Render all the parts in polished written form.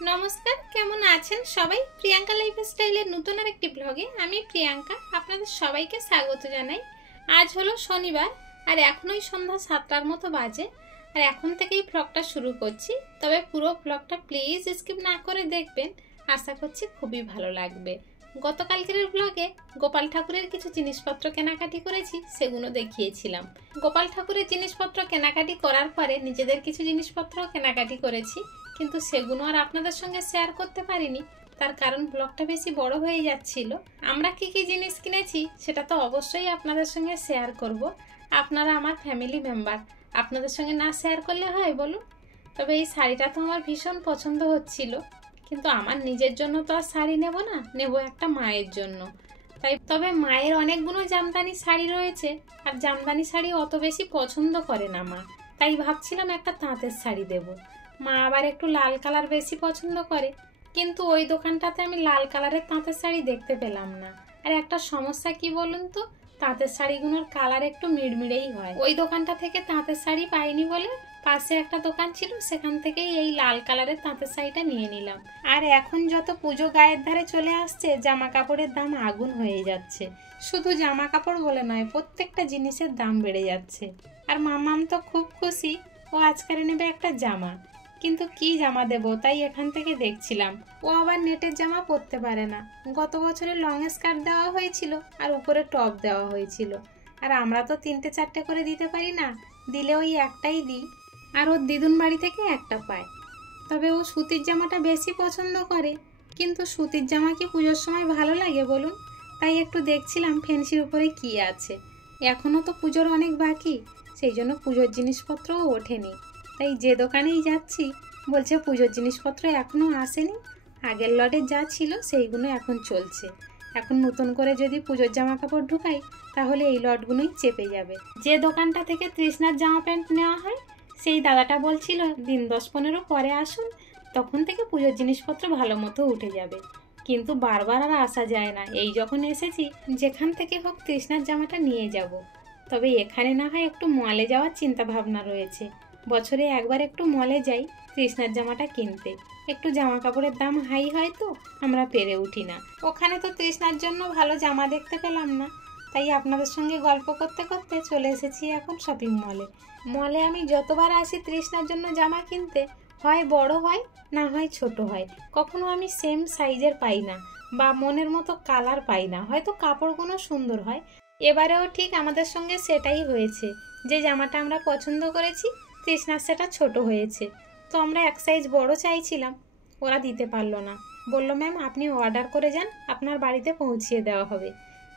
নমস্কার, কেমন আছেন সবাই? প্রিয়াঙ্কা লাইফস্টাইলের নতুন আরেকটি ব্লগে আমি প্রিয়াঙ্কা আপনাদের সবাইকে স্বাগত জানাই। আজ হলো শনিবার আর এখনই সন্ধ্যা 7টার মতো বাজে। আর এখন থেকেই ব্লগটা শুরু করছি, তবে পুরো ব্লগটা প্লিজ স্কিপ না করে দেখবেন, আশা করছি খুবই ভালো লাগবে। গতকালকের ব্লগে গোপাল ঠাকুরের কিছু জিনিসপত্র কেনাকাটি করেছি, সেগুলো দেখিয়েছিলাম। গোপাল ঠাকুরের জিনিসপত্র কেনাকাটি করার পরে নিজেদের কিছু জিনিসপত্র কেনাকাটি করেছি, কিন্তু সেগুলো আর আপনাদের সঙ্গে শেয়ার করতে পারিনি, তার কারণ ব্লগটা বেশি বড় হয়ে যাচ্ছিল। আমরা কি কি জিনিস কিনেছি সেটা তো অবশ্যই আপনাদের সঙ্গে শেয়ার করব। আপনারা আমার ফ্যামিলি মেম্বার, আপনাদের সঙ্গে না শেয়ার করলে হয় বলুন? তবে এই শাড়িটা তো আমার ভীষণ পছন্দ হচ্ছিল, কিন্তু আমার নিজের জন্য তো আর শাড়ি নেব না, নেব একটা মায়ের জন্য। তবে মায়ের অনেকগুলো জামদানি শাড়ি রয়েছে, আর জামদানি শাড়ি অত বেশি পছন্দ করে না মা, তাই ভাবছিলাম একটা তাঁতের শাড়ি দেব। মা আবার একটু লাল কালার বেশি পছন্দ করে, কিন্তু ওই দোকানটাতে আমি লাল কালারের তাঁতের শাড়ি দেখতে পেলাম না। আর একটা সমস্যা কি বলুন তো, তাঁতের শাড়িগুলোর কালার একটু মিড়মিড়েই হয়। ওই দোকানটা থেকে তাঁতের শাড়ি পাইনি বলে পাশে একটা দোকান ছিল, সেখান থেকেই এই লাল কালারের তাঁতের শাড়িটা নিয়ে নিলাম। আর এখন যত পুজো গায়ের ধারে চলে আসছে, জামা কাপড়ের দাম আগুন হয়ে যাচ্ছে। শুধু জামা কাপড় বলে নয়, প্রত্যেকটা জিনিসের দাম বেড়ে যাচ্ছে। আর মামাম তো খুব খুশি, ও আজকাল নেবে একটা জামা, কিন্তু কি জামা দেব তাই এখান থেকে দেখছিলাম। ও আবার নেটের জামা পরতে পারে না। গত বছরে লং স্কার্ট দেওয়া হয়েছিল আর উপরে টপ দেওয়া হয়েছিল, আর আমরা তো 3-4টে করে দিতে পারি না, দিলে ওই একটাই দিই, আর ওর দিদুন বাড়ি থেকে একটা পায়। তবে ও সুতির জামাটা বেশি পছন্দ করে, কিন্তু সুতির জামা কি পুজোর সময় ভালো লাগে বলুন? তাই একটু দেখছিলাম ফ্যান্সির উপরে কি আছে। এখনও তো পুজোর অনেক বাকি, সেই জন্য পুজোর জিনিসপত্রও ওঠেনি। তাই যে দোকানেই যাচ্ছি বলছে পুজোর জিনিসপত্র এখনও আসেনি, আগের লটে যা ছিল সেইগুলো এখন চলছে। এখন নতুন করে যদি পুজোর জামা কাপড় ঢুকাই তাহলে এই লটগুলোই চেপে যাবে। যে দোকানটা থেকে তৃষ্ণার জামা প্যান্ট নেওয়া হয়, সেই দাদাটা বলছিল দিন 10-15 পরে আসুন, তখন থেকে পুজোর জিনিসপত্র ভালো মতো উঠে যাবে। কিন্তু বারবার আর আসা যায় না, এই যখন এসেছি যেখান থেকে হোক তৃষ্ণার জামাটা নিয়ে যাব। তবে এখানে না হয় একটু মলে যাওয়ার চিন্তা ভাবনা রয়েছে। বছরে একবার একটু মলে যাই তৃষ্ণার জামাটা কিনতে। একটু জামা কাপড়ের দাম হাই হয় তো আমরা পেরে উঠি না। ওখানে তো তৃষ্ণার জন্য ভালো জামা দেখতে পেলাম না, তাই আপনাদের সঙ্গে গল্প করতে করতে চলে এসেছি এখন শপিং মলে। মলে আমি যতবার আসি তৃষ্ণার জন্য জামা কিনতে, হয় বড় হয় না হয় ছোট হয়, কখনো আমি সেম সাইজের পাই না বা মনের মতো কালার পাই না। হয়তো কাপড়গুলো সুন্দর হয়, এবারেও ঠিক আমাদের সঙ্গে সেটাই হয়েছে। যে জামাটা আমরা পছন্দ করেছি তৃষ্ণার সেটা ছোট হয়েছে, তো আমরা এক সাইজ বড় চাইছিলাম, ওরা দিতে পারলো না। বলল ম্যাম আপনি অর্ডার করে যান, আপনার বাড়িতে পৌঁছিয়ে দেওয়া হবে।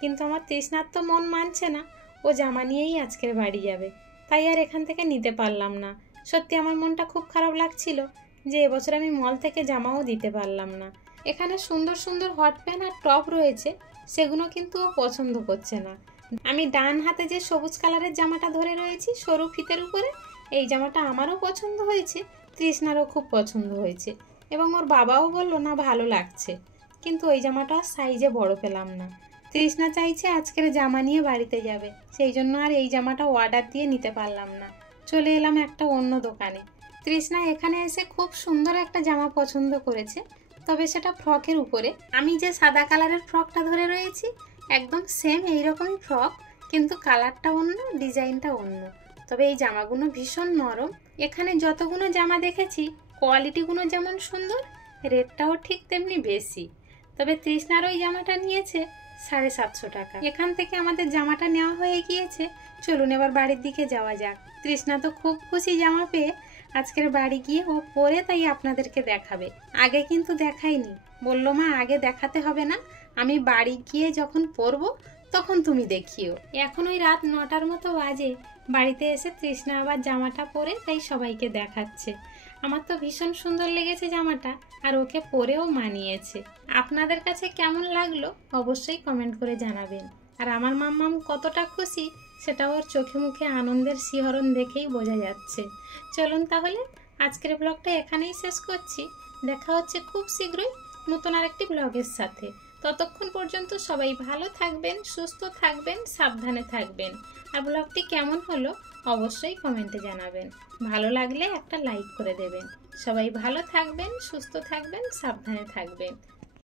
কিন্তু আমার তৃষ্ণার তো মন মানছে না, ও জামা নিয়েই আজকের বাড়ি যাবে, তাই আর এখান থেকে নিতে পারলাম না। সত্যি আমার মনটা খুব খারাপ লাগছিল যে এবছর আমি মল থেকে জামাও দিতে পারলাম না। এখানে সুন্দর সুন্দর হট প্যান্ট আর টপ রয়েছে, সেগুলো কিন্তু ও পছন্দ করছে না। আমি ডান হাতে যে সবুজ কালারের জামাটা ধরে রয়েছি সরু ফিতের উপরে, এই জামাটা আমারও পছন্দ হয়েছে, তৃষ্ণারও খুব পছন্দ হয়েছে, এবং ওর বাবাও বলল না ভালো লাগছে। কিন্তু ওই জামাটা সাইজে বড় পেলাম না। তৃষ্ণা চাইছে আজকের জামা নিয়ে বাড়িতে যাবে, সেই জন্য আর এই জামাটা অর্ডার দিয়ে নিতে পারলাম না। চলে এলাম একটা অন্য দোকানে। তৃষ্ণা এখানে এসে খুব সুন্দর একটা জামা পছন্দ করেছে, তবে সেটা ফ্রকের উপরে। আমি যে সাদা কালারের ফ্রকটা ধরে রয়েছি একদম সেম এইরকমই ফ্রক, কিন্তু কালারটা অন্য, ডিজাইনটা অন্য। তবে এই জামাগুলো ভীষণ নরম। এখানে যতগুলো জামা দেখেছি কোয়ালিটিগুলো যেমন সুন্দর, রেটটাও ঠিক তেমনি বেশি। তবে তৃষ্ণার ওই জামাটা নিয়েছে 750 টাকা। এখান থেকে আমাদের জামাটা নেওয়া হয়ে গিয়েছে, চলুন এবার বাড়ির দিকে যাওয়া যাক। তৃষ্ণা তো খুব খুশি জামা পেয়ে, আজকের বাড়ি গিয়ে ও পরে তাই আপনাদেরকে দেখাবে। আগে কিন্তু দেখাইনি, বললো মা আগে দেখাতে হবে না, আমি বাড়ি গিয়ে যখন পরবো তখন তুমি দেখিও। এখন ওই রাত 9টার মতো বাজে, বাড়িতে এসে তৃষ্ণা আবার জামাটা পরে তাই সবাইকে দেখাচ্ছে। আমার তো ভীষণ সুন্দর লেগেছে জামাটা, আর ওকে পরেও মানিয়েছে। আপনাদের কাছে কেমন লাগলো অবশ্যই কমেন্ট করে জানাবেন। আর আমার মাম্মাম কতটা খুশি সেটা ওর চোখে মুখে আনন্দের শিহরণ দেখেই বোঝা যাচ্ছে। চলুন তাহলে আজকের ব্লগটা এখানেই শেষ করছি। দেখা হচ্ছে খুব শীঘ্রই নতুন আরেকটি ব্লগের সাথে। ততক্ষণ পর্যন্ত সবাই ভালো থাকবেন, সুস্থ থাকবেন, সাবধানে থাকবেন। আর ব্লগটি কেমন হলো অবশ্যই কমেন্টে জানাবেন। ভালো লাগলে একটা লাইক করে দেবেন। সবাই ভালো থাকবেন, সুস্থ থাকবেন, সাবধানে থাকবেন।